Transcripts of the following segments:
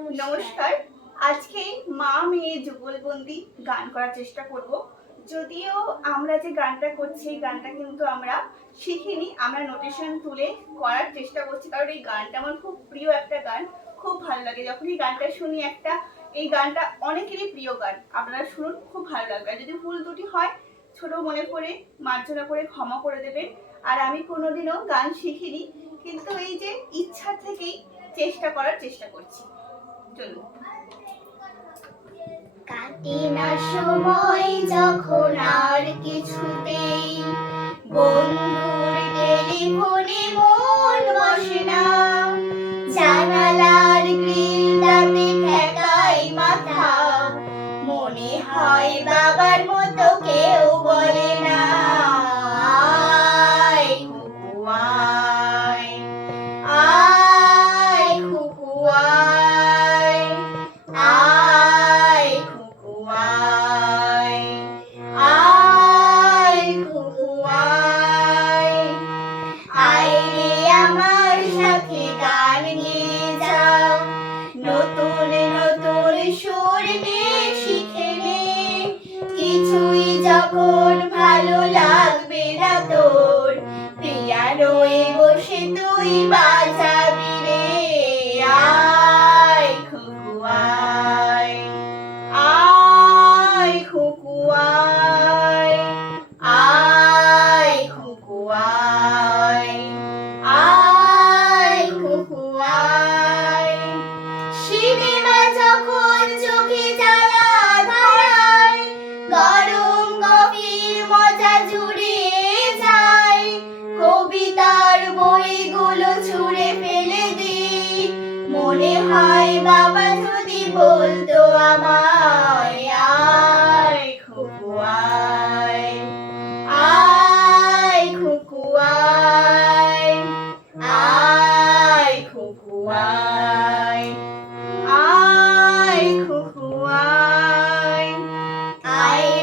নমস্কার। আজকে মা মেয়ে যুগলবন্দি গান করার চেষ্টা করব। যদিও আমরা যে গানটা করছি, এই গানটা কিন্তু আমরা শিখিনি, আমরা নোটেশন তুলে করার চেষ্টা করছি, কারণ এই গানটা আমার খুব প্রিয় একটা গান, খুব ভালো লাগে। যখন এই গানটা শুনি একটা, এই গানটা অনেকেরই প্রিয় গান, আপনারা শুনুন, খুব ভালো লাগবে। যদি ভুল দুটি হয়, ছোট মনে করে, মার্জনা করে ক্ষমা করে দেবেন। আর আমি কোনোদিনও গান শিখিনি, কিন্তু এই যে ইচ্ছা থেকেই চেষ্টা করার চেষ্টা করছি। কাটে সময় যখন আর কিছুতেই। বন্ধুর টেলিফোনে মন বসে না। জানালার গ্রিলটাতে ঠেকাই মাথা। মনে হয় বাবার মতো কেউ বলে না। যখন ভালো লাগবে না তোর। পিয়ানোয় বসে তুই বাজাবি মনে হয় বাবা যদি বলতো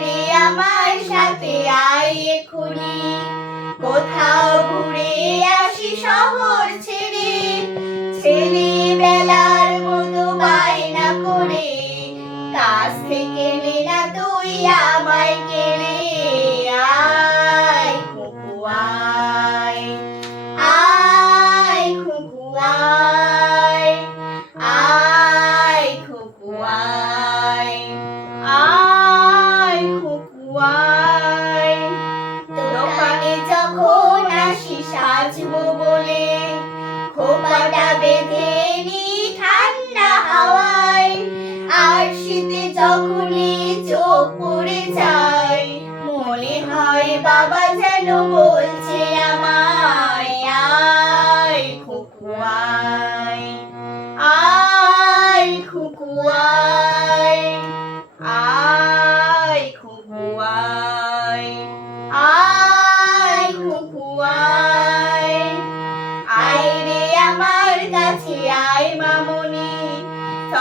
রে আমার সাথে, আয় কোথাও ঘুরে আসি শহর ছেড়ে ছেলেবেলার nascem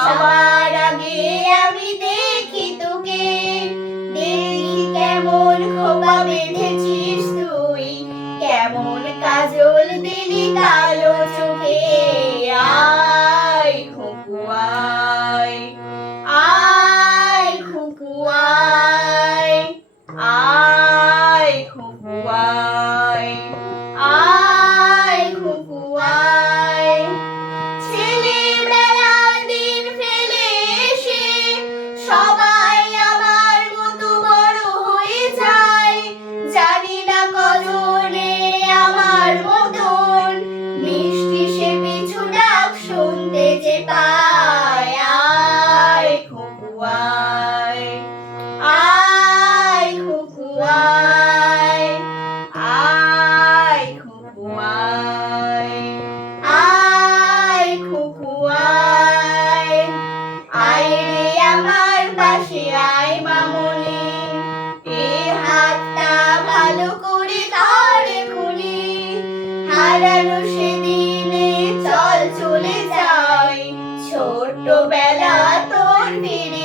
সবার আগে আমি দেখি তোকে। দেখি কেমন খোপা বেঁধেছিস তুই। কেমন কাজল দিলি কালো চোখে ভালো করে হারানো সেদিনে চল চলে যাই। ছোট্টবেলা তোর ফিরিয়ে